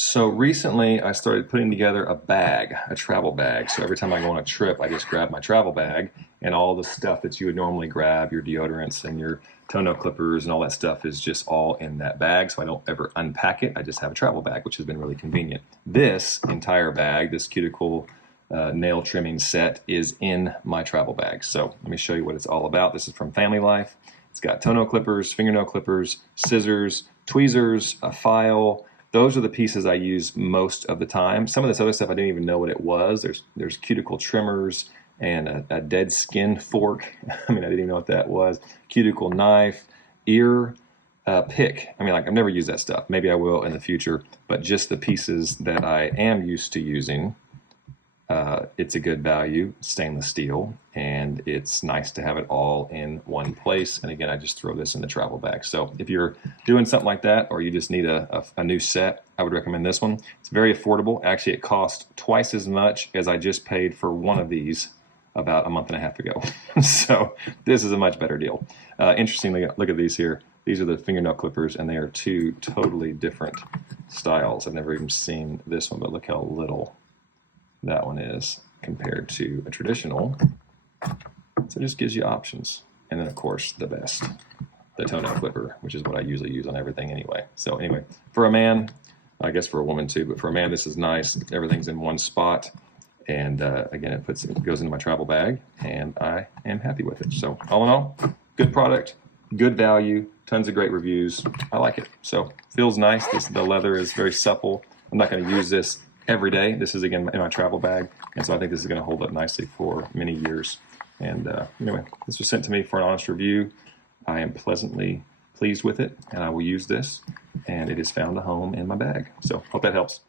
So recently I started putting together a bag, a travel bag. So every time I go on a trip, I just grab my travel bag and all the stuff that you would normally grab, your deodorants and your toenail clippers and all that stuff is just all in that bag. So I don't ever unpack it. I just have a travel bag, which has been really convenient. This entire bag, this cuticle nail trimming set is in my travel bag. So let me show you what it's all about. This is from FAMILIFE. It's got toenail clippers, fingernail clippers, scissors, tweezers, a file. Those are the pieces I use most of the time. Some of this other stuff I didn't even know what it was. There's cuticle trimmers and a dead skin fork. I mean, I didn't even know what that was. Cuticle knife, ear pick. I mean, like I've never used that stuff. Maybe I will in the future, but just the pieces that I am used to using. It's a good value, stainless steel, and it's nice to have it all in one place. And again, I just throw this in the travel bag. So if you're doing something like that, or you just need a new set, I would recommend this one. It's very affordable. Actually, it cost twice as much as I just paid for one of these about a month and a half ago. So this is a much better deal. Interestingly, look at these here. These are the fingernail clippers, and they are two totally different styles. I've never even seen this one, but look how little that one is compared to a traditional. So it just gives you options. And then of course the best, the toenail clipper, which is what I usually use on everything anyway. So anyway, for a man, I guess for a woman too, but for a man this is nice. Everything's in one spot. And again, it goes into my travel bag and I am happy with it. So all in all, good product, good value, tons of great reviews. I like it. So feels nice. The leather is very supple. I'm not going to use this every day. This is again in my travel bag, and so I think this is going to hold up nicely for many years. And anyway, this was sent to me for an honest review. I am pleasantly pleased with it, and I will use this, and it has found a home in my bag. So hope that helps.